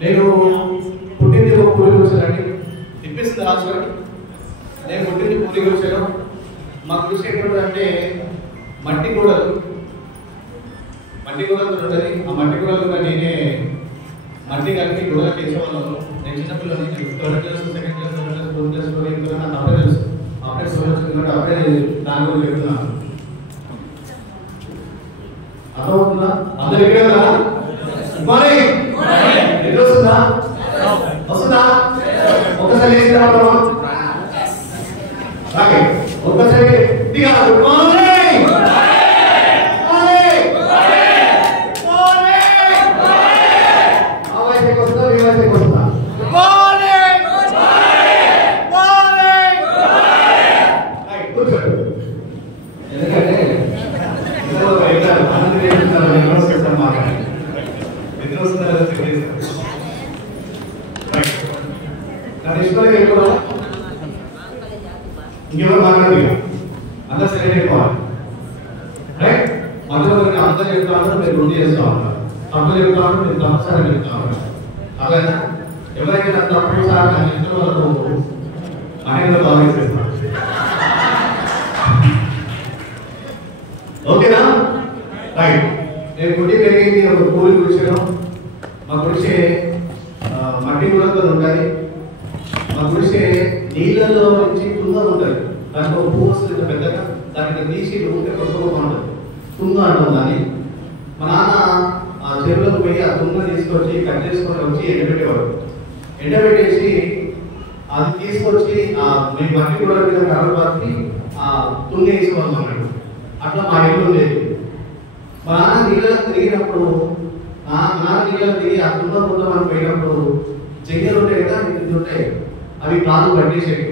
నేను పుట్టింది ఒక పూరి గుడిసెలండి, తిప్పిస్తుంది రాష్ట్రానికి. నేను పుట్టింది పూరి గుడిసెలో. మా గుడిసె ఎక్కడ అంటే మట్టి గోడలు ఉంటుంది. ఆ మట్టి గోడలు కూడా నేనే మట్టి కలిపి గోడలకు వేసేవాళ్ళము. నేను చిన్నపిల్లలు third class, second class, third class, fourth class నాకు అప్పుడే తెలుసు. అప్పుడే సోదరు అప్పుడే దాని గురించి చెప్తున్నాను. అర్థమవుతుందా? అందరు ఎక్కడే కదా? ఎదురు వస్తుందా? వస్తుందా? ఒకసారి ఒక్కసారి గట్టిగా గుడ్ మార్నింగ్. ఆ వయసుకి వస్తుందా? ఈ వయసుకి వస్తుందా? ఎందుకంటే ఇంకెవరు మాట్లాడదు, అందరూ సరైన అయిపోవాలి. రైట్? అందరూ అందరూ చెప్తా ఉంటారు, మీరు రెండు చేస్తూ ఉంటారు. తప్పులు చెప్తా ఉంటారు, మీరు తప్పసారి చెప్తా ఉంటారు. అలాగే ఎవరైతే నాకు తప్పుడు సార్ ఇద్దరు వాళ్ళకు అనేది భావిస్తున్నారు. ఓకేనా? రైట్. నేను పుట్టి పెరిగింది ఒక పూరి గుడిసెలో. మా గుడిసె మట్టి గుడతో ఉంటాయి. మా గుడిసె నీళ్ళల్లో నుంచి తుంగ ఉంటుంది. దాంట్లో పువ్వు వస్తుంది పెద్దగా, దానికి తీసి ఉంటే కొత్తగా ఉంటుంది. తుంగ అంటాం దాన్ని. మా నాన్న ఆ చెరువులోకి పోయి ఆ తుంగ తీసుకొచ్చి కట్ చేసుకొని వచ్చి ఎండబెట్టేవాడు. ఎండబెట్టేసి అది తీసుకొచ్చి మేము మట్టి గోడ మీద కర్రలు పాతి ఆ తుంగ వేసుకోవాలి అన్నాడు. అట్లా మా ఇల్లు ఉండేది. మా నాన్న నీళ్ళకి తిరిగినప్పుడు నాన్న నీళ్ళకి తిరిగి ఆ తుంగ ముందు మనం పోయినప్పుడు చెయ్యలు ఉంటాయి కదా, ఇది ఉంటాయి, అవి కాలు పట్టేసేవి.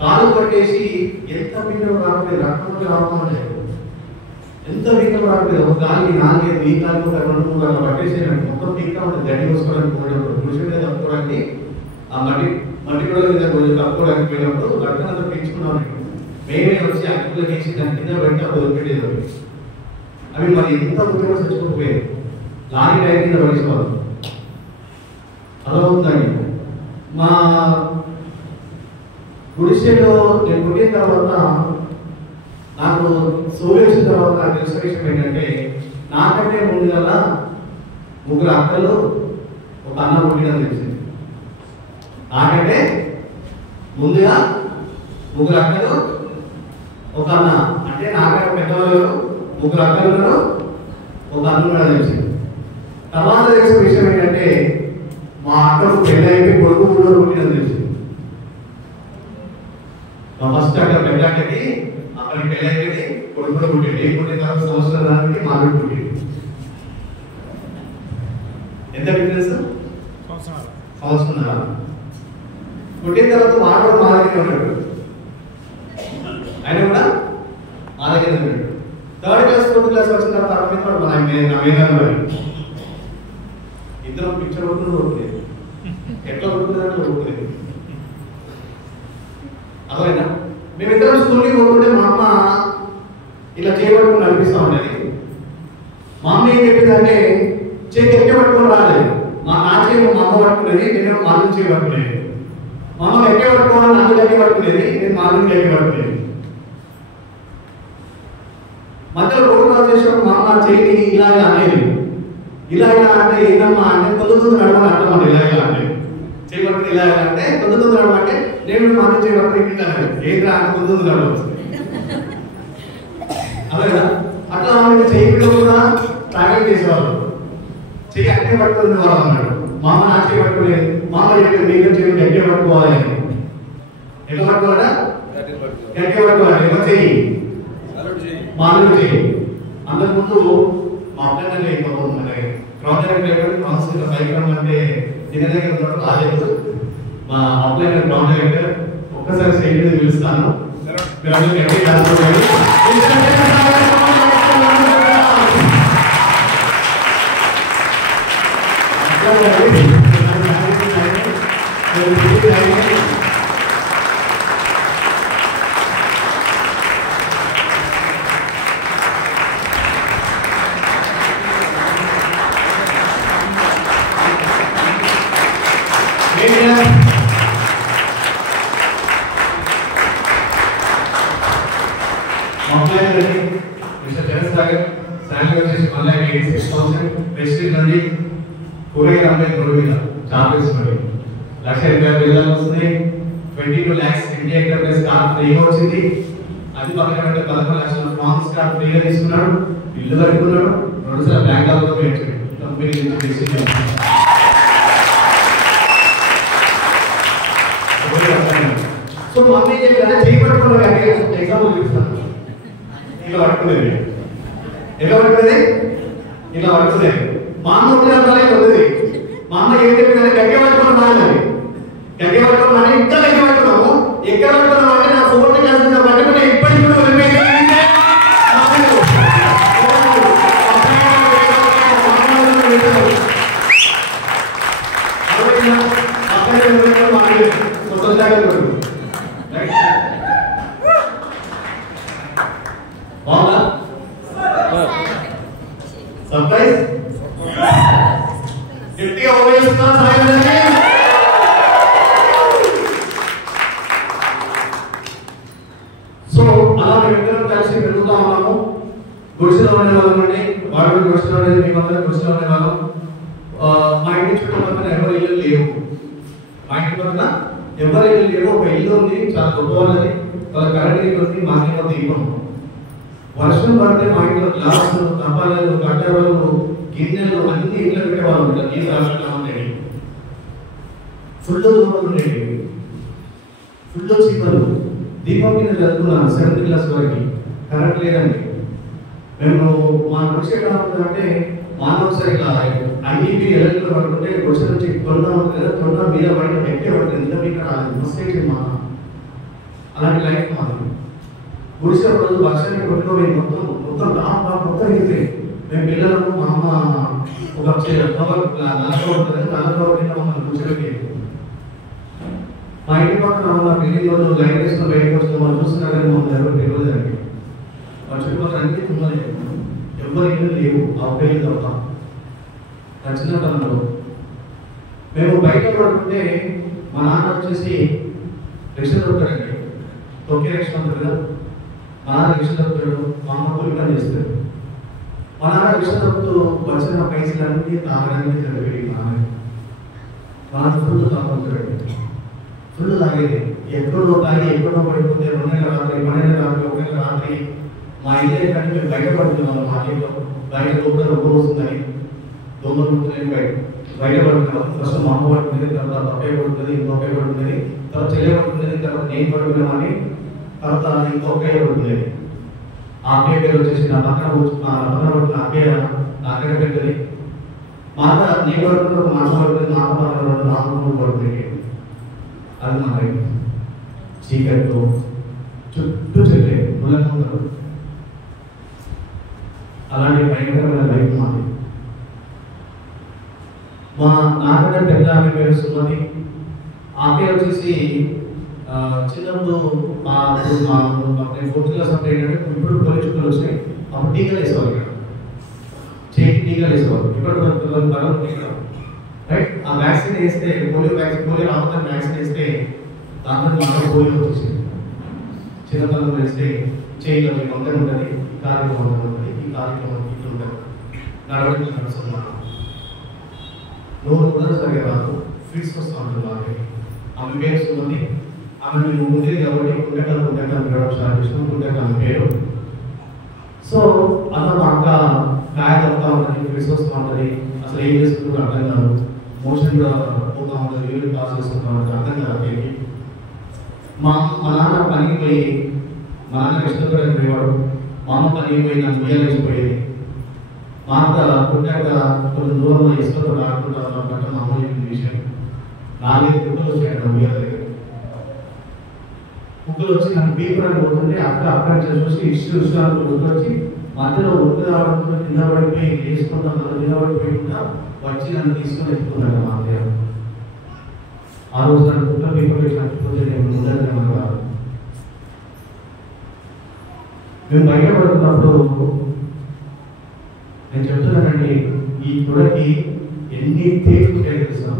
కాలు పట్టేసి ఎంత పిండం రావట్లేదు, రక్తం రావట్లేదు, ఎంత పిండం రావట్లేదు. ఒక గాలి 4-5 ఈ కాలు 2-3 అలా పట్టేసేయండి. మొత్తం పీక్తా ఉంటుంది. గడ్డి కోసుకోవడానికి పోయినప్పుడు గుడిసె మీద కప్పుకోవడానికి ఆ మట్టి గోడల మీద కొంచెం కప్పుకోవడానికి పోయినప్పుడు గట్టనంతా పీల్చుకున్నాం. మేమే వచ్చి అక్కులు వేసి దాని కింద పెట్టి అప్పుడు వదిలిపెట్టేది. అవి మరి ఎంత ఉద్యోగం చచ్చిపోకపోయాయి. లారీ టైం కింద పడేసుకోవాలి. అలా ఉందండి. మా గుడిసెలో నేను పుట్టిన తర్వాత నాకు సోవియట్స్ తర్వాత నాకు తెలిసిన విషయం ఏంటంటే, నాకంటే ముందుగా 3 అక్కలు ఒక అన్న పుట్టినని తెలిసింది. నాకంటే ముందుగా 3 అక్కలు ఒక అన్న, అంటే నాకంటే పెద్దవాళ్ళు 3 అక్కలు ఒక అన్న కూడా తెలిసింది. తర్వాత తెలిసిన విషయం ఏంటంటే, మా అక్కకు పెళ్ళి అయిపోయి కొడుకు కూడా పుట్టినని తెలిసింది. మా ఫస్ట్ అక్కడ పెద్ద అక్కకి అక్కడికి పెళ్ళి అయిపోయింది, కొడుకు కూడా పుట్టింది. ఏ పుట్టిన తర్వాత సంవత్సరానికి మా అల్లుడు పుట్టింది. ఎంత డిఫరెన్స్? సంవత్సరం. పుట్టిన తర్వాత వాడు మా దగ్గర ఉన్నాడు, ఆయన కూడా మా దగ్గర ఉన్నాడు. 3rd క్లాస్ 4th క్లాస్ వచ్చిన తర్వాత నా మీద ఇద్దరు పిక్చర్ కొట్టుకుంటూ ఎట్లా కొట్టుకున్నట్టు కొట్టుకునేది. అదేనా? మేమిద్దరం స్కూల్కి పోతుంటే మా అమ్మ ఇలా చేయబట్టుకుని నడిపిస్తా ఉండేది. మా అమ్మ ఏం చెప్పిందంటే, చేతి ఎక్కే పట్టుకొని రాలేదు. నా చేతి మా అమ్మ పట్టుకునేది, నేను మా అల్లుని చేయి పట్టుకునేది. మా అమ్మ ఎక్కే పట్టుకోవాలని నన్ను గట్టి పట్టుకునేది, నేను మా అల్లుని గట్టి పట్టుకునేది. మధ్యలో రోడ్డు క్రాస్ చేసినప్పుడు మా అమ్మ చేయి ఇలాగ అనేది. ఇలా అంటే ఏంటమ్మా అంటే తొందర నడవని అర్థం అంటే ఇలాగ అంటే చేయబట్టి ఇలాగ అంటే తొందర నడవంటే నేను మా అన్న చేయబట్టి ఇంటికి ఏంటా అంటే తొందర నడవచ్చు. అదే కదా, అట్లా ఆమె చేయకుండా కూడా ట్రావెల్ చేసేవాళ్ళు. చెయ్యి అట్టే పట్టుకునే వాళ్ళు అన్నాడు. మా అమ్మ నా చేయి పట్టుకునేది. మా అమ్మ చెప్పి మీరు చెయ్యి గట్టే పట్టుకోవాలి అని. ఎట్లా పట్టుకోవాలా? గట్టే పట్టుకోవాలి. ఎవరు చెయ్యి? మా అల్లుడు చెయ్యి. అంతకుముందు మా అబ్బాయి అయిపోతుంది. గ్రౌండ్ కాన్సెప్ట్ సైక్రమ్ అంటే దీని దగ్గర రాలేదు. మా అబ్బాయి గ్రౌండ్ డైరెక్టర్ ఒక్కసారి స్టేజ్ మీద పిలుస్తాను. కూరగాయలు అమ్మే రోడ్డు మీద చాక్లెట్స్ మరి 1,80,000 వస్తున్నాయి. 22 lakhs ఇండియా ఎంటర్ప్రైజ్ కార్డ్ ఫ్రీగా వచ్చింది. అది పక్కన పెట్టి 11 లక్షల ఫార్మ్స్ కార్డ్ ఫ్రీగా తీసుకున్నాడు. ఇల్లు కట్టుకున్నాడు. 2 సార్లు బ్యాంక్ అకౌంట్ వేయించాడు. కంపెనీ నుంచి డిసిషన్. సో మమ్మీ చెప్పారు చేయబట్టుకున్నాడు. ఎగ్జాంపుల్ చూపిస్తాను. ఇలా పట్టుకునేది ఎలా పట్టుకునేది ఇలా పట్టుకునేది. మా అమ్మ ఉంది. మా అమ్మ ఏం చెప్పిందని గట్టిగా పట్టుకుని రాలేదు. గట్టిగా పట్టుకుని రాని ఇంకా గట్టిగా పట్టుకున్నాము. ఎక్కడ పట్టుకున్నాము అంటే నా ఫోన్ క్లాస్ పట్టుకుంటే ఇప్పటికి కూడా వెళ్ళిపోయింది. సర్ప్రైజ్ గట్టిగా ఉపయోగిస్తున్నాను సాయంత్రాన్ని. సో అలా మేమిద్దరం కలిసి పెరుగుతా ఉన్నాము. గుడిసెలో ఉండేవాళ్ళం అండి. వాడు గుడిసెలో ఉండేది, మేమందరం గుడిసెలో ఉండేవాళ్ళం. మా ఇంటి చుట్టుపక్కల ఎవరి ఇల్లు లేవు. మా ఇంటి పక్కన ఎవరి ఇల్లు లేవు. ఒక ఇల్లు ఉంది, చాలా గొప్ప వాళ్ళది. వాళ్ళ కరెంట్ ఇల్లు ఉంది, మాకేమో దీపం. వర్షం పడితే మా ఇంట్లో గ్లాసులు, తపాలు, కట్టెలు, గిన్నెలు అన్ని ఇంట్లో పెట్టేవాళ్ళు. నీళ్ళు రాష్ట్రంలో ఉండేవి. ఫుల్ దూరం ఉండేవి, ఫుల్ చీపలు. దీపం కింద చదువుకున్నాను 7th class వరకు. కరెంట్ లేదండి. మేము మా కృషి ఎక్కడ ఉంటుందంటే మానవసరి ఇట్లా ఐఈపీ ఎలక్ట్రికల్ పడుతుంటే కృషి నుంచి తొండ ఉంటుంది కదా, తొండ మీద పడిన ఎక్కే పడుతుంది. ఇంకా మీకు మస్తేజ్ మా అలాంటి లైఫ్ మాది. గుడిసె రోజు వర్షాన్ని కొట్టుకోపోయి మొత్తం మొత్తం అయితే మేము పిల్లలకు మా అమ్మ ఒక నలభై ఉంటుంది. మమ్మల్ని కూర్చోబెట్టేది. మా ఇంటి పక్కన ఉన్న బిల్డింగ్ రోజు లైట్ వేసుకుని బయటకు వస్తుంది. మనం చూస్తున్నారు కానీ మమ్మల్ని ఎవరు తెలియదండి. వాళ్ళ చుట్టుపక్కల అన్ని తుమ్మలే, ఎవరి ఇల్లు లేవు. ఆ ఒక్క ఇల్లు తప్ప. నా చిన్నతనంలో మేము బయట పడుకుంటే మా నాన్న వచ్చేసి రిక్షా దొరుకుతాడండి. తొక్కే రిక్షా ఉంటుంది కదా, మా నాన్న రిక్షా దొరుకుతాడు. మా అమ్మ కూలి పని చేస్తాడు. మా నాన్న రిక్షా దొరుకుతూ వచ్చిన పైసలన్నీ తాగడానికి సరిపోయి మా నాన్న ఫుల్ తాగుతాడు. ఫుల్ తాగేది. ఎక్కడో తాగి ఎక్కడో పడిపోతే 2 నెలల రాత్రి, 12 రాత్రి, 1 నెల రాత్రి మా ఇల్లు ఏంటంటే మేము బయట పడుతున్నాం. మార్కెట్లో బయట లోపల రొబ్బ వస్తుందని దోమలు ఉంటున్నాయి. బయట పడుతున్నాం. ఫస్ట్ మా అమ్మ పడుతుంది, తర్వాత అబ్బాయి పడుతుంది, ఇంకో అబ్బాయి పడుతుంది, తర్వాత చెల్లె పడుతుంది, తర్వాత నేను పడుతున్నామని, తర్వాత ఇంకో అబ్బాయి పడుతుంది. ఆ అబ్బాయి పేరు వచ్చేసి నా పక్కన పడుతున్న అబ్బాయి నా అక్కడ పెడుతుంది. మా అమ్మ నేను పడుతున్నప్పుడు మా అమ్మ పడుతుంది, మా అమ్మ పడుతుంది, నా అమ్మ పడుతుంది. అది మా లైఫ్. చీకట్లో చుట్టూ చెట్లే, ముళ్ళకుంటారు. అలాంటి భయంకరమైన లైఫ్ మాది. మా నాన్నగారి పెద్ద ఆమె పేరు సుమతి. ఆమె వచ్చేసి చిన్నప్పుడు మా 4th class అంటే ఏంటంటే ఇప్పుడు పోలీస్ చుక్కలు వచ్చినాయి. అప్పుడు టీకాలు వేసేవాళ్ళు. ఇక్కడ చేతి టీకాలు వేసేవాళ్ళు. ఇప్పుడు బలం ఇక్కడ రైట్. ఆ వ్యాక్సిన్ వేస్తే పోలియో రావద్దని వ్యాక్సిన్ వేస్తే దాంట్లో మాత్రం పోలియో వచ్చేసింది. చిన్నతనంలో వేస్తే చేయిలో మీకు వందలు ఉంటుంది, ఈ కాలికి వందలు ఉంటుంది, ఈ కాలికి ఇట్లా ఉంటుంది. నడవడికి నడుస్తున్నాను. నోరు కూడా సరిగా రాదు, ఫిట్స్ వస్తూ ఉంటుంది వాళ్ళకి. ఆమె పేరు సుమతి. ఆమె మీరు ఉండేది కాబట్టి గుండెకాలు నడవడం స్టార్ట్ చేసినాం. గుండెకాలు పేరు. సో అలా మా అక్క కాయ తప్పుతూ ఉంటుంది, ఫిట్స్ వస్తూ ఉంటుంది. అసలు ఏం చేస్తుందో అర్థం కాదు. మోషన్ కూడా పోతూ ఉంటుంది, యూరిన్ పాస్ చేసుకుంటూ ఉంటుంది, అర్థం కాదు. మా నాన్న పనికి పోయి, మా నాన్న కష్టపడి పోయేవాడు. మా అమ్మ పనికి పోయి నాకు ఉయ్యాలు వేసిపోయేది. మా అక్క పుట్టాక కొంచెం దూరంలో ఇసుకతో ఆడుకుంటా ఉన్నప్పుడు మా అమ్మ చెప్పిన విషయం. 4 కుక్కలు వచ్చాడు ఉయ్యాల దగ్గర. కుక్కలు వచ్చి నన్ను పీపడానికి పోతుంటే అక్కడ చూసి ఇష్టాలు వచ్చి మధ్యలో ఉరికి రావడంతో కింద పడిపోయి వేసుకుంటాం కదా, కింద పడిపోయకుండా వచ్చి నన్ను తీసుకొని ఎత్తుకున్నాడు మా అత్తయ్య. ఆ రోజు నన్ను కుక్క పీపడి చచ్చిపోతే నేను ముందరగా కాదు. మేము బయటపడుతున్నప్పుడు నేను చెప్తున్నానండి, ఈ కుడకి ఎన్ని తేజు తెలుసా.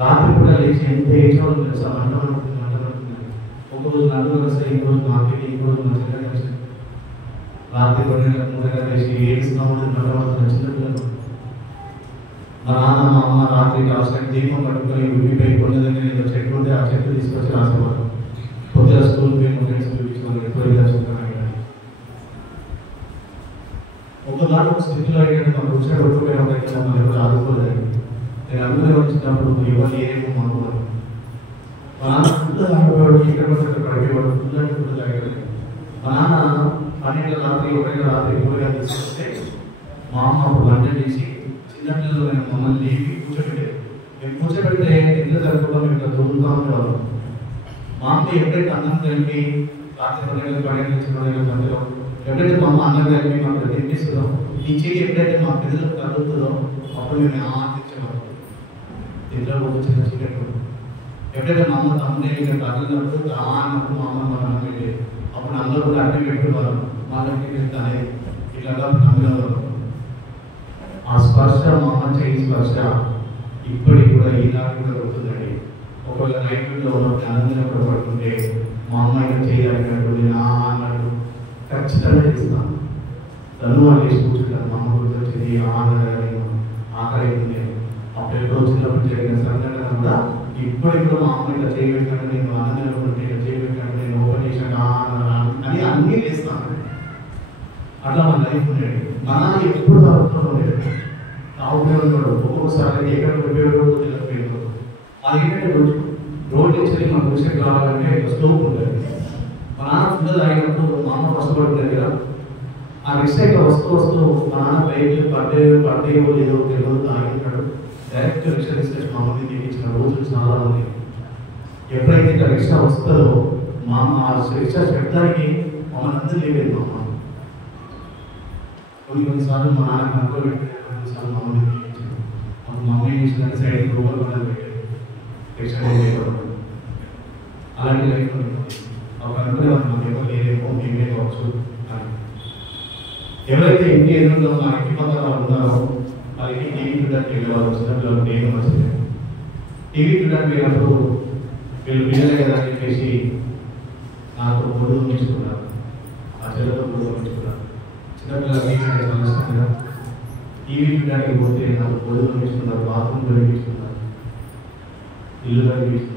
రాత్రి కూడా లేచి ఎంత ఏడ్చాలో తెలుసా. మంటలుంటుంది. ఒకరోజు నన్ను కలిసి, ఈ రోజు మాకే, ఈ రోజు మా చెల్లె కలిసి రాత్రి 2 గంటల 3 గంటల లేచి ఏడుస్తూ ఉంటుంది. చిన్నపిల్లలు మా నాన్న మా అమ్మ రాత్రి రాష్ట్రానికి దీపం పట్టుకొని ఉడిపై కొన్నదని ఏదో చెట్టు ఉంటే ఆ చెట్టు తీసుకొచ్చి రాసేవారు. పొద్దున స్కూల్ పోయి మా ఫ్రెండ్స్ చూపించుకొని ఎప్పుడు రాసుకుంటాను. ఒకదాని ఒక స్థితిలో ఏంటంటే మనం వచ్చాడు ఒప్పుకోవడానికి మనం ఎవరు ఆదుకోలేదు. నేను అందులో వచ్చినప్పుడు ఎవరు ఏమో అనుకున్నాను. మా నాన్న ఫుడ్ తాగేవాడు, ఇక్కడ పడిపోయేవాడు, ఫుడ్ అంటే ఫుడ్ తాగేవాడు. మా నాన్న 12 రాత్రి 1 రాత్రి ఊరిగా తీసుకొస్తే మా అమ్మ అప్పుడు వంట చేసి చిన్నపిల్లలు మమ్మల్ని లేపి కూర్చోబెట్టారు. మేము కూర్చోబెడితే ఎంత జరగకుండా మేము ఇట్లా దొరుకుతూ ఉండేవాళ్ళం. మా అమ్మ ఎప్పుడైతే అన్నం కలిపి రాత్రి 12 మధ్యలో ఎప్పుడైతే మా అమ్మ అన్నం కలిపి మాకు తినిపిస్తుందో ఇచ్చేకి ఎప్పుడైతే మా పిల్లలకు తగ్గుతుందో అప్పుడు మేము ఆనందించేవాళ్ళం. ఇంట్లో కూడా చిన్న చీకటి ఎప్పుడైతే మా అమ్మ తమ్ముడే ఇక్కడ తగిలినప్పుడు అన్నప్పుడు మా అమ్మ మన అన్నం పెట్టేది. అప్పుడు అందరూ కూడా అడ్డం పెట్టుకోవాలి వాళ్ళకి అనేది ఇట్లా నమ్మేవారు. ఆ స్పర్శ మా అమ్మ చేయి స్పర్శ ఇప్పటికి కూడా ఈనాడు కూడా గుర్తుందండి. ఒకవేళ నైట్లో అనంతరం పడుతుంటే మా అమ్మ ఇలా చేయాలన్నట్టు నేను అన్నట్టు ఖచ్చితంగా చేస్తాను. తను వాళ్ళు వేసి కూర్చుంటాను. మా అమ్మ గుర్తొచ్చింది ఆనందం ఆకలి ఉంది. అప్పుడు ఎప్పుడో చిన్నప్పుడు జరిగిన సంఘటన కూడా ఇప్పటికి కూడా మా అమ్మ ఇలా చేయబెట్టాను, నేను ఆనందంగా ఉంటే ఇలా చేయబెట్టాను, నేను ఓపెన్ చేశాను అని అన్నీ చేస్తాను. అట్లా మన లైఫ్ ఉండేది. మన ఎప్పుడు తప్పుతూ ఉండేది. తాగుతున్నాడు ఒక్కొక్కసారి ఎక్కడ ఉపయోగపడుతూ తెలియకపోయాడు. అది ఏంటంటే రోడ్ నుంచి మన విషయం కావాలంటే స్లోప్ ఉంటుంది. మా నాన్న ఫుడ్ తాగినప్పుడు మా అమ్మ కష్టపడుతుంది కదా. ఆ రిక్షా ఇక్కడ వస్తూ మా నాన్న బైక్ పడ్డే లేదో తెలియదు తాగినాడు. డైరెక్ట్ రిక్షా తీసుకొచ్చి మా అమ్మని తీపించిన రోజులు చాలా ఉంది. ఎప్పుడైతే ఇక్కడ రిక్షా వస్తుందో మా అమ్మ ఆ రిక్షా శబ్దానికి మమ్మల్ని అందరూ లేవేది. మా అమ్మ కొన్నిసార్లు మా నాన్న కంట్రోల్ పెట్టేది, కొన్నిసార్లు మా అమ్మని తీపించాడు. అప్పుడు మా అమ్మ ఏం చేసిందంటే సైడ్ రూపాయలు పడాలి పెట్టేది రిక్షా అలాంటి లైఫ్ అప్పుడు అనుకునేవాళ్ళు మాకు ఎవరు లేదేమో మేమే కావచ్చు అని. ఎవరైతే ఇంటి ఎదురులో మా ఇంటి పక్కన వాళ్ళు ఉన్నారో వాళ్ళకి టీవీ చూడడానికి వెళ్ళేవాళ్ళు. చిన్నపిల్లలు నేను వచ్చింది టీవీ చూడడానికి వెళ్ళినప్పుడు వీళ్ళు పిల్లలే కదా అని చెప్పేసి నాకు గొడవ ఉంచుకున్నారు. ఆ చెల్లెతో గొడవ ఉంచుకున్నారు. చిన్నపిల్లలు టీవీ చూడాలి కదా. టీవీ చూడడానికి పోతే నాకు గొడవ ఉంచుకున్నారు, బాత్రూమ్ కనిపిస్తున్నారు, ఇల్లు కనిపిస్తున్నారు.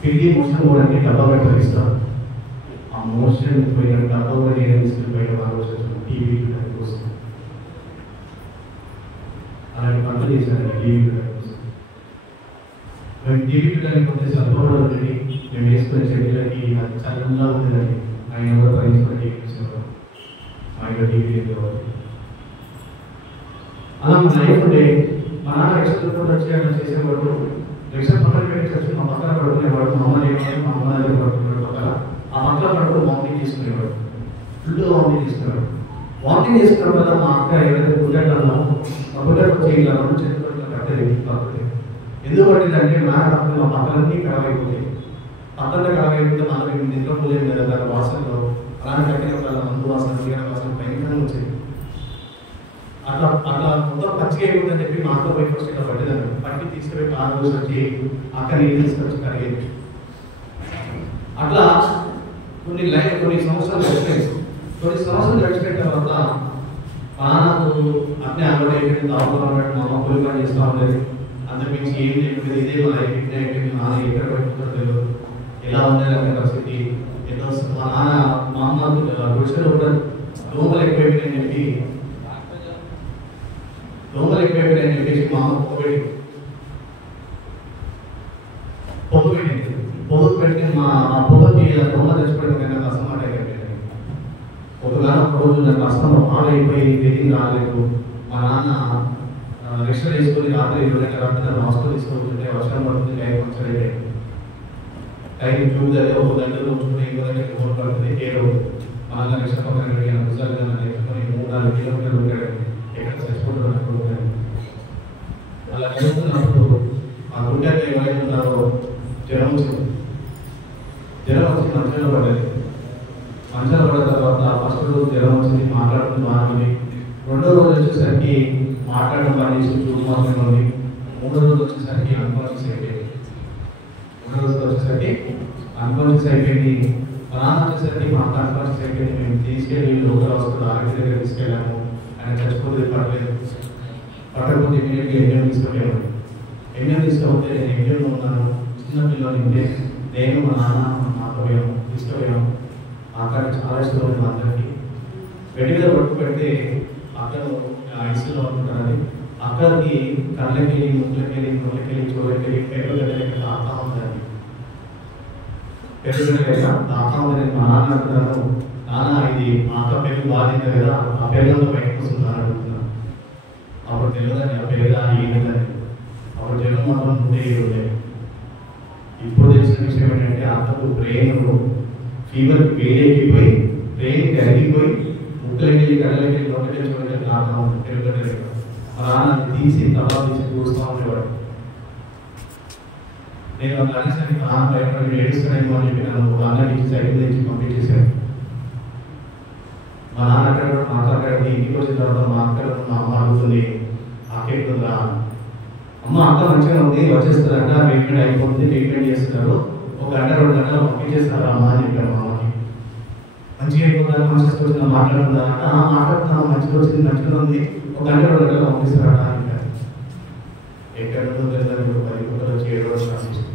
పిండి మోషన్ కూడా డబ్బా పెట్టిస్తారు. ఆ మోషన్ పోయిన డబ్బా కూడా నేను తీసుకుపోయిన వాళ్ళు టీవీ చూడడానికి వస్తుంది. అలాంటి పనులు చేశాను టీవీ చూడడానికి వస్తుంది. మేము టీవీ చూడడానికి వస్తే చదువుకోవడం ఉంది. మేము వేసుకునే చెట్లకి అది చల్లగా ఉండేదని ఆయన కూడా ప్రయత్నించుకొని టీవీ చూసేవారు. ఆయన టీవీ వెళ్ళేవారు. అలా మా లైఫ్ ఉండే మా నాన్న ఎక్స్ట్రా వచ్చి చేసేవాడు. రిక్షా పక్కన పెట్టి వచ్చి మా పక్కన పడుకునేవాడు. మా అమ్మ లేకపోతే మా అమ్మ దగ్గర పడుకునేవాడు. పక్కన ఆ పక్కన పడుకుని వామిటింగ్ చేసుకునేవాడు. ఫుల్ వామిటింగ్ చేసుకునేవాడు. వామిటింగ్ చేసుకున్న వల్ల మా అక్క ఏదైతే గుడ్డలో ఆ గుడ్డ వచ్చి ఇలా 2 చేతులు ఇట్లా కట్టేది కాకపోతే ఎందుకు పట్టిందంటే నా పక్కన మా పక్కలన్నీ ఖరాబ్ అయిపోతాయి. పక్కన ఖరాబ్ అయిపోతే మనం మేము నిద్రపోలేము కదా దాని వాసనలో. అలాంటి కట్టిన వల్ల మందు వాసన చీకటి వాసన భయంకరంగా వచ్చేది. అట్లా మొత్తం పచ్చిగా అయిపోతుందని చెప్పి మా అక్క పోయి ఫస్ట్ ఇలా పట్టేదాన్ని. పట్టి తీసుకుపోయి కారు రోజు వచ్చి అక్క నీళ్ళు తీసుకొచ్చి కరిగేది. అట్లా కొన్ని సంవత్సరాలు గడిచిపోయింది. కొన్ని సంవత్సరాలు గడిచిపోయిన తర్వాత మా నాన్నకు అట్నే అలవాటు అయిపోయింది. తాగుతూ ఉన్నట్టు మా అమ్మ కూలి పని చేస్తూ ఉండేది. అంతకుమించి ఏం చెప్పేది ఇదే మా లైఫ్ ఇట్లా అయిపోయింది. మా నాన్న ఎక్కడ పెట్టుకుంటారో తెలియదు. ఎలా ఉండేది అనే పరిస్థితి ఎట్లా వస్తుంది. మా అమ్మ గుడిసెలో ఉంటారు. దోమలు ఎక్కువైపోయినాయని చెప్పేసి మా అమ్మ పొగ పెట్టి మా పొగకి దొంగ తెచ్చిపోయిన కన్నా కష్టమాట అయిపోయింది. ఒకవేళ ఒక రోజు నాకు కస్టమర్ పాడైపోయి తిరిగి రాలేదు. మా నాన్న రిక్షా తీసుకొని రాత్రి 2 గంటల రాత్రి హాస్పిటల్ తీసుకుంటుంటే వర్షం పడుతుంది. టైం పంచర్ అయిపోయింది. టైం చూద్దాం ఒక దగ్గర ఉంచుకుని ఇంకో దగ్గర ఫోన్ పడుతుంది. ఏడో మా నాన్న రిక్షా పక్కన పుస్తకాలు నేర్చుకొని 3-4 కిలోమీటర్లు ఉంటాడు. ఎక్కడ చచ్చిపోతాడు అనుకుంటాడు. అలా జరుగుతున్నప్పుడు ఆ గుండెల్లో ఎవరైతే ఉన్నారో జ్వరం వచ్చి మంచంలో పడ్డది. మంచంలో పడిన తర్వాత ఫస్ట్ రోజు జ్వరం వచ్చింది, మాట్లాడుతుంది బాగుంది. 2వ రోజు వచ్చేసరికి మాట్లాడడం పని చేసి చూపు మాత్రమే ఉంది. 3వ రోజు వచ్చేసరికి అన్కాన్షియస్ అయిపోయింది. 3వ రోజు వచ్చేసరికి అన్కాన్షియస్ అయిపోయింది. మా నాన్న వచ్చేసరికి మా అక్క అన్కాన్షియస్ అయిపోయింది. మేము తీసుకెళ్ళి లోకల్ హాస్పిటల్ ఆరోగ్య దగ్గర తీసుకెళ్ళాము. ఆయన చచ్చిపోతే పడలేదు. పట్టకపోతే ఇమీడియట్గా ఎంఎం తీసుకుపోయాను. ఎంఎం తీసుకపోతే నేను ఎంఎంలో ఉన్నాను, చిన్న పిల్లలు ఇంటే నేను మా నాన్న మాట్లాడాము తీసుకుపోయాము. అక్కడ చాలా ఇష్టం మా అందరికి. బెడ్ మీద పట్టు పెడితే అక్కడ ఐసీలో అనుకుంటారు. అక్కడికి కళ్ళకెళ్ళి ముళ్ళకెళ్ళి నోళ్ళకెళ్ళి చోళ్ళకెళ్ళి పెరుగుగడ్డలకి తాతా ఉందని పెరుగుగడ్డ తాతా ఉందని మా నాన్న అంటున్నాను. నాన్న ఇది మా అక్క పెరుగు బాధింది కదా, ఆ పెరుగులో బయటకు వస్తుందని అడుగుతున్నాను. అప్పుడు తెలియదని ఆ పెరుగు ఏంటని. అప్పుడు జనం మాత్రం 107. ఇప్పుడు తెలిసిన విషయం ఏంటంటే అక్కకు బ్రెయిన్ ఫీవర్కి వేడెక్కిపోయి బ్రెయిన్ కరిగిపోయి ముక్కలకెళ్ళి కళ్ళకెళ్ళి నోళ్ళకెళ్ళి చోళ్ళకెళ్ళి తాతా ఉంది పెరుగుగడ్డ. మా నాన్న తీసి తలా తీసి చూస్తూ ఉండేవాడు. నేను ఒక అనేసరికి నాన్న భయపడి ఏడుస్తున్నాను అని చెప్పి నన్ను ఒక అన్నకి సైడ్ నుంచి పంపించేశాడు. మా నాన్న అక్కడ మాట్లాడాడు. ఇంటికి వచ్చిన తర్వాత మా అక్కడ మా అమ్మ అడుగుతుంది, అక్క ఎట్లుందా? అమ్మ అక్క మంచిగా ఉంది, వచ్చేస్తారంట, ట్రీట్మెంట్ అయిపోతుంది, ట్రీట్మెంట్ చేస్తున్నారు, 1 గంట 2 గంటలు పంపించేస్తారా అమ్మ అని చెప్పాను మా అమ్మకి. మంచిగా అయిపోతుందా, మంచిగా వచ్చిందా, మాట్లాడుతుందా అంటే మాట్లాడుతున్నాను, మంచిగా వచ్చింది, మంచిగా ఉంది, 1 గంట 2 గంటలు పంపిస్తారా అని చెప్పారు. ఎక్కడ తెలియదు 10 గంటలు వచ్చి 7 రోజులు రాసిస్తాను.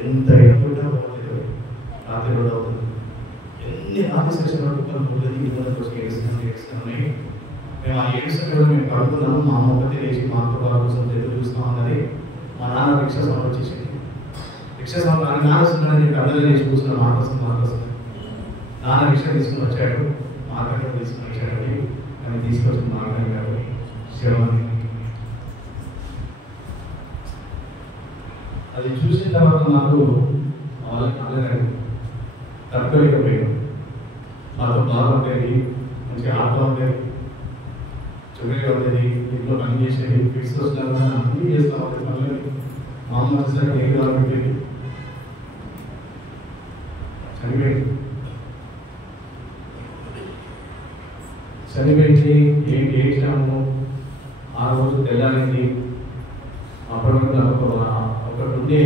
ఎంత ఎడుకుంటా పోలేదు, రాత్రి 2 అవుతుంది. ఎన్ని రాత్రి సెషన్ ఏడుస్తున్నాయి. మేము ఆ ఏడుస్తున్న మేము పడుకున్నాము. మా అమ్మ ఒకటి లేచి మా అక్క బాబు కోసం ఎదురు చూస్తాం అన్నది. మా నాన్న రిక్షా సౌండ్ వచ్చేసింది. రిక్షా సౌండ్ నాన్న వస్తున్నాడని చెప్పి అందరూ లేచి కూర్చున్నాం. మా కోసం నాన్న రిక్షా తీసుకుని వచ్చాడు. మా అక్క తీసుకుని వచ్చాడండి. అని తీసుకొచ్చి మా అక్క గారు శివాన్ని అది చూసిన తర్వాత నాకు వాళ్ళకి అల్లగాడు తప్పలేకపోయాడు. మాతో బాగా ఉండేది, మంచిగా ఆట ఉండేది, చురుగా ఉండేది, ఇంట్లో పని చేసేది, ఫిక్స్ వచ్చినా అన్నీ చేస్తూ ఉండేది. పనులు మా అమ్మ వచ్చేసరికి ఏం కావాలంటేది చనిపోయింది. ఏంటి ఏడ్చాము. ఆ రోజు తెల్లారింది. అప్పటి ఒకటి ఉండే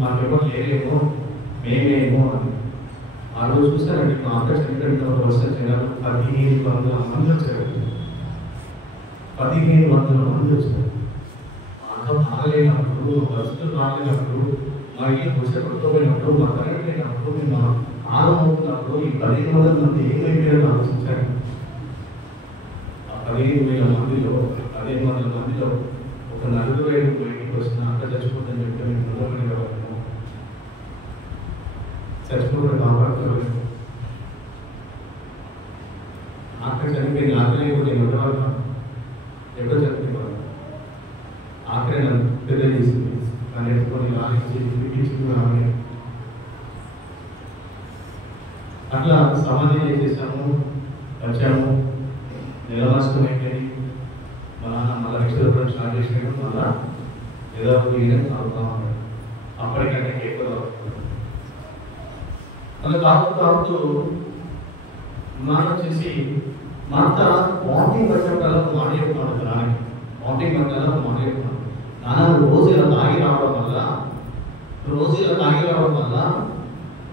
మాకెవరు లేరేమో, మేమేమో అని. ఆ రోజు చూసారండి మా అక్క చనిపోయిన వరుస జనాలు 1500 మంది వచ్చారు. 1500 మంది వచ్చారు. మా అక్క బాగలేనప్పుడు, వరుసలు రాలేనప్పుడు, మా ఇంట్లో వరుస కొట్టుకోపోయినప్పుడు, మా కరెంట్ లేనప్పుడు, మేము ఆరంభవుతున్నప్పుడు ఈ 1500 మంది ఏమైపోయారని ఆలోచించారు. ఆ 15,000 మందిలో 1500 మందిలో ఒక 4,000 బయటికి వచ్చిన అక్క చచ్చిపోతుందని చెప్పి మేము ముందుకొని రావాలను, చచ్చిపోతే కాపాడుకోలేదు. అక్క చనిపోయింది. ఆఖరి కూడా ఉండేవాళ్ళు ఎక్కడో చనిపోయేవాళ్ళు. ఆఖరి నన్ను పెద్ద చేసింది, నన్ను ఎత్తుకొని లాగించి పిలిపించుకున్నాను. అట్లా సమాధి చేసేసాము, వచ్చాము. నెలమాసం అయిపోయింది. మా నాన్న మళ్ళీ రిక్షా స్టార్ట్ చేసినాడు. మళ్ళా ఏదో తాగుతా ఉన్నాడు. అప్పటికంటే ఎక్కువ అలా తాగుతూ మా వచ్చేసి మా అంత వామిటింగ్ వచ్చేటప్పుడు మాట చెప్తున్నాడు. నాన్నకి వామిటింగ్ వచ్చేలా మాట చెప్తున్నాడు. నాన్న రోజు ఇలా తాగి రావడం వల్ల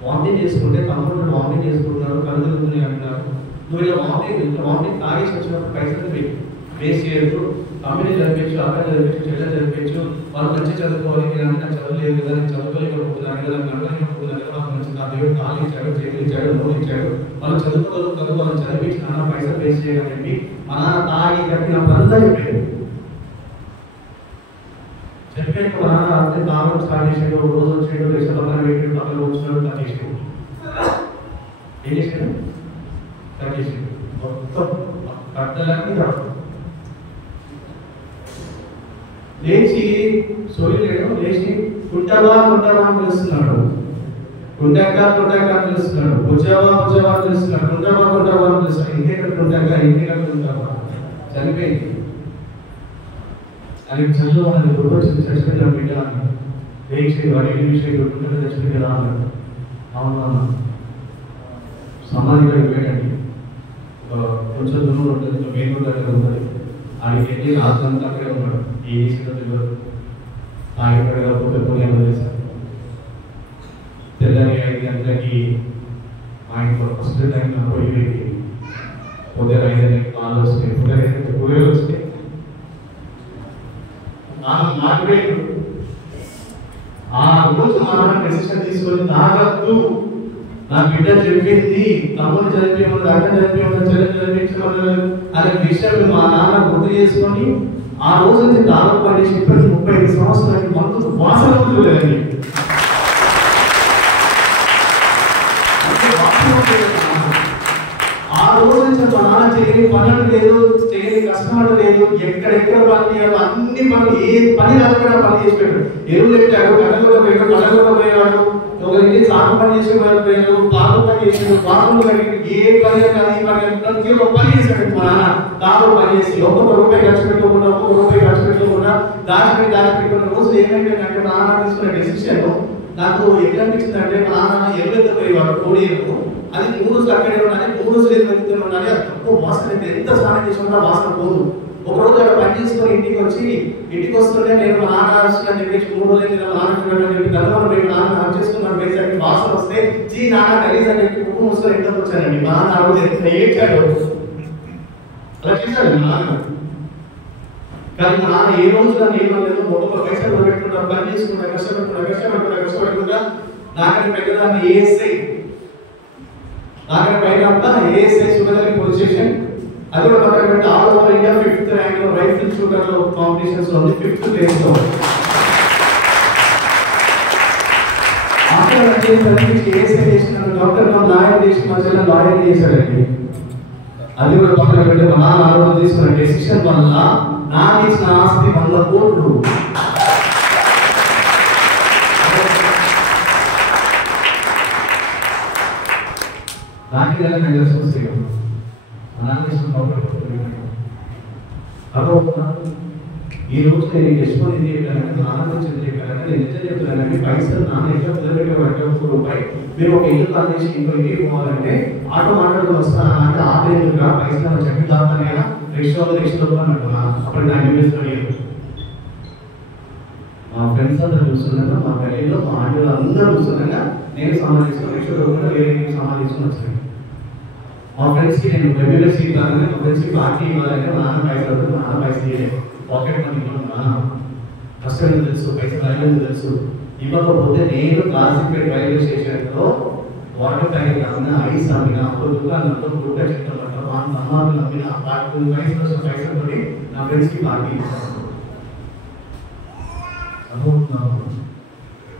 వామిటింగ్ చేసుకుంటే కంఫర్ట్ వామిటింగ్ చేసుకుంటున్నారు, కళ్ళు తిరుగుతున్నాయి అంటున్నారు. నువ్వు ఇలా వామిటింగ్ తాగేసి వచ్చినప్పుడు పైసలు వేస్ట్ చేయొచ్చు, కంపెనీ చదివించు, అక్కడ చదివించు, చెల్లె చదివించు, వాళ్ళు మంచిగా చదువుకోవాలి. నేను అంటే నాకు చదవలేదు కదా, నేను చదువుకోలేకపోతున్నాను కదా, నడవలేకపోతున్నాను కదా, నాకు మంచి నా దేవుడు కాలు ఇచ్చాడు, చేతులు ఇచ్చాడు, నోరు ఇచ్చాడు, వాళ్ళు చదువుకోగలుగుతారు, వాళ్ళు చదివించి నాన్న పైసలు వేస్ట్ చేయని చెప్పి మా నాన్న తాగి కట్టినప్పుడు అంతా చెప్పాడు. చెప్పాక మా నాన్న అంటే తాగడం స్టార్ట్ చేసాడు. ఒక రోజు వచ్చాడు, రిక్షా పక్కన పెట్టాడు, పక్కన కూర్చున్నాడు, కట్ చేసాడు. ఏం చేశాడు? కట్ చేసాడు. మొత్తం కట్టలన్నీ రావడం లేచి సోయలేడు. లేచి కుంటవా అని పిలుస్తున్నాడు, కుంటక అని పిలుస్తున్నాడు, భుజవా అని పిలుస్తున్నాడు, కుంటవా అని పిలుస్తున్నాడు. ఇంకెక్కడ కుంటక, ఇంకెక్కడ కుంటవా. చనిపోయింది అని చదువు అని గుర్తొచ్చింది. చచ్చిపోయిన బిడ్డ అని లేచి వాడి విషయం గుర్తుంటే చచ్చిపోయింది రా అన్నాడు. అవునా సమాధిగా వెళ్ళండి, కొంచెం దూరం ఉంటుంది, మెయిన్ రోడ్ దగ్గర ఉంటుంది. ఆడికి వెళ్ళి రాత్రంతా అక్కడే ఉన్నాడు. ఏ తెలియదు, ఆగిపోయి కాకపోతే పోలేమో చేశారు. తెల్లారి 5 గంటలకి ఆయన ఫస్ట్ టైం పోయి ఉదయం 5 గంటలకి కాళ్ళు వస్తాయి, ఉదయం 5 గంటలకి కూరలు వస్తాయి. మాట్లాడు. ఆ రోజు మనం డెసిషన్ తీసుకొని తాగద్దు, నా బిడ్డ చెప్పింది, తమ్ముడు చదివేమన్నా, అక్క చదివేమన్నా, చెల్లెలు చదివించమన్నా అనే విషయం మా నాన్న గుర్తు చేసుకొని ఆ రోజు నుంచి తాగ పడేసి ఇప్పటికి 35 సంవత్సరాలకి మందు వాసన చూడలేదండి. ఆ రోజు నుంచి మా నాన్న చేయని పనులు లేదు, చేయని కష్టపడలేదు లేదు, ఎక్కడెక్కడ పని చేయాలో అన్ని పనులు, ఏ పని రాకుండా పని చేసి పెట్టాడు. ఎరువులు పెట్టాడు, కళ్ళగొడ పోయాడు, కళ్ళగొడ పోయేవాడు, ఒకరికి సాగు పని చేసేవాడు, పాలు పని చేసాడు, బాత్రూమ్ కడిగి, ఏ పని కాదు ఈ పని ప్రతి ఒక్క పని చేశాడు మా నాన్న. తాగు పని చేసి ఒక్కొక్క రూపాయి ఖర్చు పెట్టుకోకుండా, ఒక్కొక్క రూపాయి ఖర్చు పెట్టుకోకుండా దాచిపెట్టుకున్న రోజు ఏమైందంటే మా నాన్న తీసుకున్న డెసిషన్ నాకు ఎట్లా అనిపించింది అంటే, మా నాన్న ఎరువు పోయేవాడు, కోడి ఎరువు, అది 3 రోజులు అక్కడే ఉండాలి, 3 రోజులు వెతుకుతూనే ఉండాలి. అది వాసన అయితే ఎంత స్నానం చేసుకున్నా వాసన పోదు. ఒక రోజు అక్కడ పని చేసుకొని ఇంటికి వస్తుంటే నేను మా నాన్న అని చెప్పేసి 3 రోజులు నేను మా నాన్న చూడడం అని చెప్పి గల్వను పోయి నాన్న హక్ చేసుకున్నాను. వేసానికి వాసన వస్తే చీ నాన్న గలీజ్ అని చెప్పి కుటుంబం వస్తారు ఇంటికి వచ్చానండి. మా నాన్న ఆ రోజు ఎంత ఏడ్చాడు, అలా చేశాడు మా నాన్న. కానీ మా నాన్న ఏ రోజు నన్ను ఏమలేదు, ఒక్కొక్క పైసలు పెట్టుకుంటా, పని చేసుకుంటా, కష్టపడకుండా నాకని పెట్టడాన్ని ఏఎస్ఐ, నాకని పైన అంతా ఏఎస్ఐ సుగంధి పోలీస్ స్టేషన్, అది కూడా పక్కన పెట్టి all over India 5th rank లో రైఫిల్ షూటర్ లో కాంపిటీషన్స్ లో ఉంది, 5th ప్లేస్ లో. ఏఎస్ఐ చేసిన డాక్టర్ లాయర్ చేసి మా చెల్లెలు లాయర్ చేశాడండి. అది కూడా పక్కన పెట్టి మా నాన్న ఆ రోజు తీసుకున్న డెసిషన్ వల్ల నాకు ఇచ్చిన ఆస్తి 100 కోట్లు. ఈ రోజు నేను యశ్వంత్ ఇది చెప్పానంటే ఆనందించింది చెప్పానంటే నేను నిజం చెప్తున్నానంటే పైసలు నాన్న ఎట్లా కుదరబెట్టే 1 రూపాయి మీరు ఒక ఇల్లు కాలేసి ఇంకో ఇంటికి పోవాలంటే ఆటో మాట్లాడుతూ వస్తానా అంటే ఆటో ఎందుకుగా పైసలు చెప్పి దాతాను కదా రిక్షాలో అనుకున్నా. అప్పుడు నాకు అనిపిస్తుంది మా ఫ్రెండ్స్ అందరూ చూస్తున్నాగా, మా గల్లీలో మా ఆటోలు అందరూ చూస్తున్నాగా నేను సంబంధించిన రిక్షాలో వేరే సంబంధించుకుని వచ్చాను. మా ఫ్రెండ్స్కి నేను రెగ్యులర్ సీట్ రాగానే మా ఫ్రెండ్స్కి పార్టీ ఇవ్వాలంటే మా నాన్న పైసలు, మా నాన్న పైసలు ఇవ్వలేదు, పాకెట్ మనీ ఇవ్వను, కష్టం తెలుసు, పైసలు రాయలేదు తెలుసు. ఇవ్వకపోతే నేను క్లాసిక్పేట రైల్వే స్టేషన్లో వాటర్ ప్యాకెట్ అమ్మిన, ఐస్ అమ్మిన, ఒక దుకాణంలో గుడ్డ చెట్టమంటారు అమ్మాలు అమ్మిన, పైసలు తోటి నా ఫ్రెండ్స్కి పార్టీ ఇస్తాను.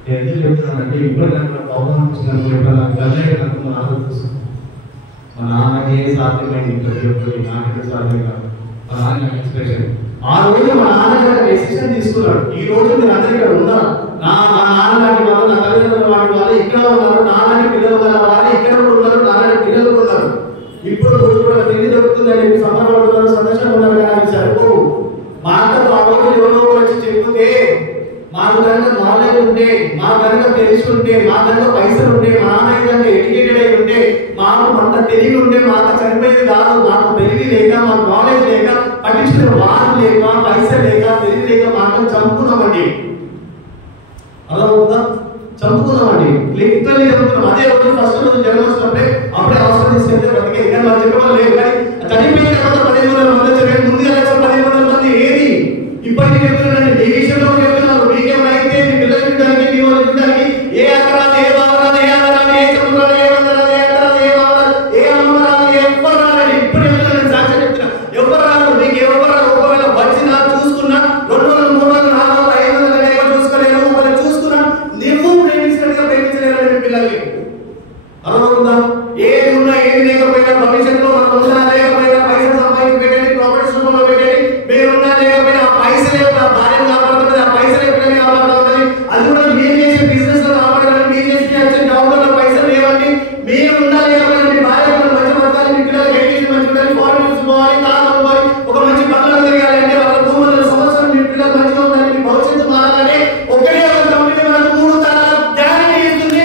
నేను ఎందుకు చెప్తున్నానంటే ఇప్పుడు నాకు అవగాహన వచ్చినప్పుడు ఎప్పుడు నాకు గల్లే నాకు ఆలోచిస్తాను. మా నాన్నకి సాధ్యమైంది ప్రతి ఒక్కరికి, నాకే సాధ్యం కాదు. మా నాన్న ఎక్స్ప్రెషన్ ఆ రోజు మా నాన్నగారు డెసిషన్ తీసుకున్నాడు. ఈ రోజు మీరు అందరూ ఇక్కడ ఉన్నారు. మా నాన్న లాంటి వాళ్ళు, నా తల్లిదండ్రుల లాంటి వాళ్ళు ఇక్కడ ఉన్నారు. నాన్నని పిల్లలు గల వాళ్ళు ఇక్కడ ఉన్నారు, నాన్నని పిల్లలు ఉన్నారు. ఇప్పుడు కూడా తిండి దొరుకుతుందని చెప్పి సంబరపడుతున్నారు, సంతోషంగా ఉన్నారు. కానీ సరిపోవు. మాటలు ఆ రోజు ఎవరో వచ్చి చెప్తే మాకు కనుక నాలెడ్జ్ ఉంటే, మా కనుక తెలిసి ఉంటే, మా కనుక పైసలు ఉంటే, మా నాన్న ఏదైనా ఎడ్యుకేటెడ్ అయి ఉంటే, మాకు అంత తెలివి ఉంటే మాకు చనిపోయేది కాదు. మాకు తెలివి లేక, మాకు నాలెడ్జ్ లేక, పట్టించుకునే వారు లేక, పైసలు లేక, తెలివి లేక మాకు చంపుకున్నామండి. అర్థమవుతుందా? చంపుకున్నామండి. లిటరల్లీ చెప్తున్నాం. అదే రోజు ఫస్ట్ రోజు జన్మ వచ్చినప్పుడే అప్పుడే అవసరం తీసుకెళ్తే బ్రతికే కానీ వాళ్ళు చెప్పడం లేదు. కానీ చనిపోయిన తర్వాత 1500 మంది వచ్చారు. ముందుగా 1500 మంది ఏది ఇప్పటికీ చెప్తున్నారండి. మీ విషయంలో చెప్తున్నారు. మీకేమైతే మీ పిల్లలు చూడడానికి, మీ వాళ్ళు చూడడానికి ఏ అక్కరాలు, ఏ భావరాలు, ఏ ఆధారాలు, ఏ చదువురాలు, ఏ వందరాలు, ఏ అక్కరాలు, ఏ భావరాలు, ఏ అమ్మరాలు, ఎవరు రాలండి. ఇప్పుడు చెప్తున్నాను, సాక్ష్యం చెప్తున్నా. ఎవరు రాదు, మీకు ఎవరు రాదు. ఒకవేళ వచ్చినా చూసుకున్నా 2 రోజులు, 3 రోజులు, 4 రోజులు, 5 రోజులు ఏమో చూసుకోలేరు. ఒకవేళ చూసుకున్నా నువ్వు ప్రేమించినట్టుగా ప్రేమించలేరు మీ పిల్లల్ని. అర్థమవుతుందా? ఏది ఉన్నా ఏది లేకపోయినా భవిష్యత్తులో మనం ఉన్నా లేకపోయినా పైసలు సంపాదించి పెట్టండి, ప్రాపర్టీస్ రూపంలో పెట్టండి. మీరున్నా లేకపోయినా ఆ పైసలే భార్యను కాపాడుతుంది, ఆ పైసలే పిల్లల్ని కాపాడుతుంది. అది కూడా మీరు చేసే బిజినెస్ లో కాపాడాలి, మీరు చేసే జాబ్ లో పైసలు లేవండి. మీరు ఉన్నా లేకపోయినా మీ భార్య మంచి బతకాలి, మీ పిల్లలకి ఎడ్యుకేషన్ మంచి ఉండాలి, ఫారెన్ చూసుకోవాలి, కాలం పోవాలి, ఒక మంచి పనులు తిరగాలి అంటే వాళ్ళ 3 సంవత్సరాలు మీ పిల్లలు మంచిగా ఉండాలి, మీ భవిష్యత్తు మారాలంటే ఒకటే ఒక కంపెనీ మనకు 3 తరాల గ్యారెంటీ ఇస్తుంది.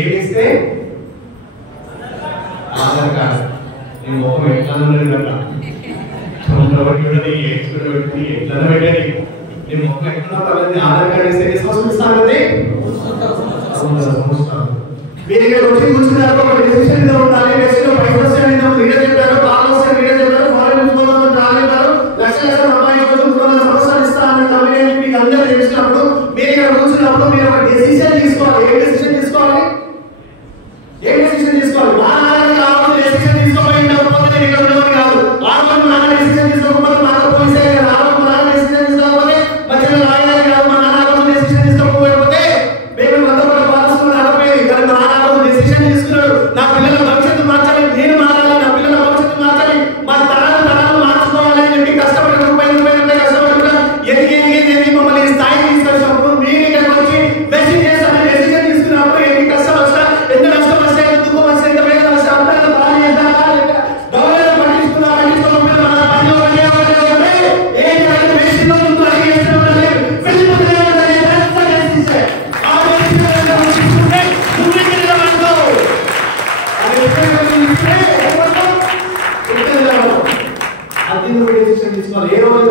ఏమిస్తే ఆధార్ కార్డు. నేను మొహం ఎట్లా ఎట్లా పెట్టండి మేము ఒక ఎక్కడ ఆధార్ కార్డు ఇస్తే ఇస్తామండి మీరు ఇక్కడ వచ్చి కూర్చున్నారు, ఒక డెసిషన్ మీద ఉండాలి. డెసిషన్ 5% లీడర్ చెప్పారు, కాంగ్రెస్ లీడర్ చెప్పారు, ఫారెన్ పోదామని రాలేపారు, లక్షల అమ్మాయి కోసం 3 సంవత్సరాలు ఇస్తామని కంపెనీ మీకు అందరూ తెలిసినప్పుడు మీరు ఇక్కడ కూర్చున్నప్పుడు మీరు ఒక డెసిషన్ తీసుకోవాలి. ఏ డెసిషన్ తీసుకోవాలి? ఏ డెసిషన్ తీసుకోవాలి? మా నాన్న కావాలి డెసిషన్ తీసుకోవాలి. నేను ఇక్కడ ఉండమని కాదు. ఆ రోజు మా నాన్న డెసిషన్ తీసుకోకపోతే మాకు పోలీసే కదా. ఆ రోజు మా నాన్న డెసిషన్ తీసుకోకపోతే మధ్యలో లాయర్ కాదు. మా నాన్న రోజు డెసిషన్ తీసుకోకపోతే మేము అందరూ పాలిస్తున్న నడపేది. కానీ మా నాన్న డెసిషన్ తీసుకున్నాడు. నా పిల్లల భవిష్యత్తు మార్చాలి, నేను మారాలి, నా పిల్లల భవిష్యత్తు మార్చాలి, మా తరాలు మార్చుకోవాలి అని చెప్పి కష్టపడి కష్టపడి ఎదిగి మమ్మల్ని స్థాయికి తీసుకొచ్చినప్పుడు మీరు ఇక్కడికి వచ్చి డెసిషన్ చేస్తామని డెసిషన్ తీసుకున్నప్పుడు ఎన్ని కష్టం వస్తా, ఎంత నష్టం వస్తే, ఎంత దుఃఖం వస్తే, ఎంత వేదన వస్తే అంతా బాగా చేద్దాం గౌరవం పట్టించుకోకపోతే మన పనిలో ఏ వేషంలో ముందు అడిగి చేస్తూ ఉండాలి. ఏ రోజు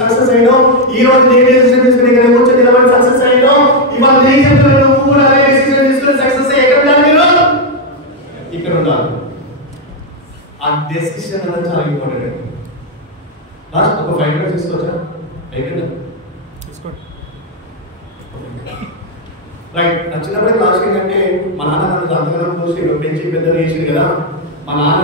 సక్సెస్ అయ్యో, ఈ రోజు నేను డెసిషన్ తీసుకుని ఇక్కడ కూర్చొని నిలబడి సక్సెస్ అయ్యో, ఇవాళ నేను చెప్తున్నాను నువ్వు కూడా అదే డెసిషన్ తీసుకుని సక్సెస్ అయ్యి ఎక్కడ ఉండాలి? మీరు ఇక్కడ ఉండాలి. ఆ డెసిషన్ అనేది చాలా ఇంపార్టెంట్. లాస్ట్ ఒక 5 minutes తీసుకోవచ్చా? అయిపోయిందా? తీసుకోండి. రైట్. నా చిన్నప్పుడు లాస్ట్ ఏంటంటే మా నాన్న నన్ను అంతగానో చూసి పెంచి పెద్ద చేసింది కదా. మా నాన్న